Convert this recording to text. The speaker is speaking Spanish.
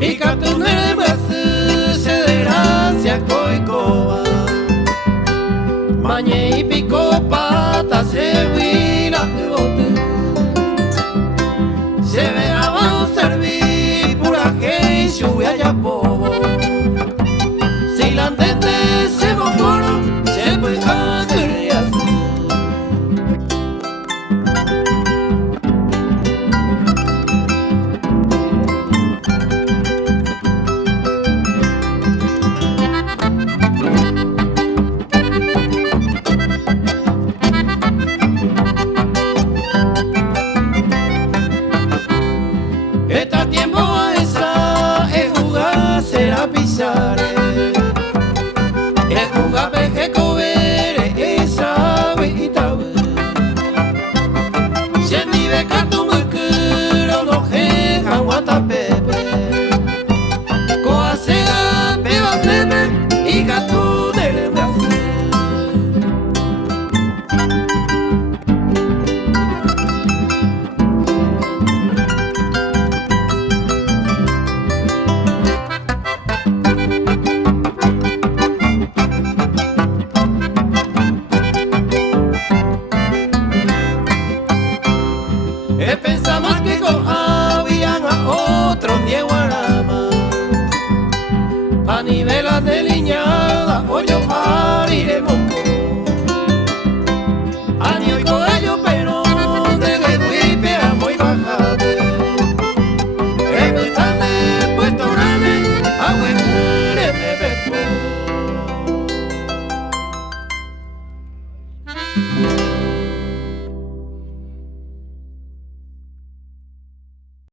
Ikatunere brasu se desgracia coicoa Mañe y pico pata se huila bote Se ve abajo servir pura que lluvia ya povo Si la entende se mocoro se puede hacer así Está tiempo esa es jugar será pisar es jugar peje cobere esa vita se ni ve catu mukuro no je aguanta pepe coa sega peba pepe y gato del brazo Pensamos que habían a otro Nieguarama a nivel de liñada, hoyo pariremos.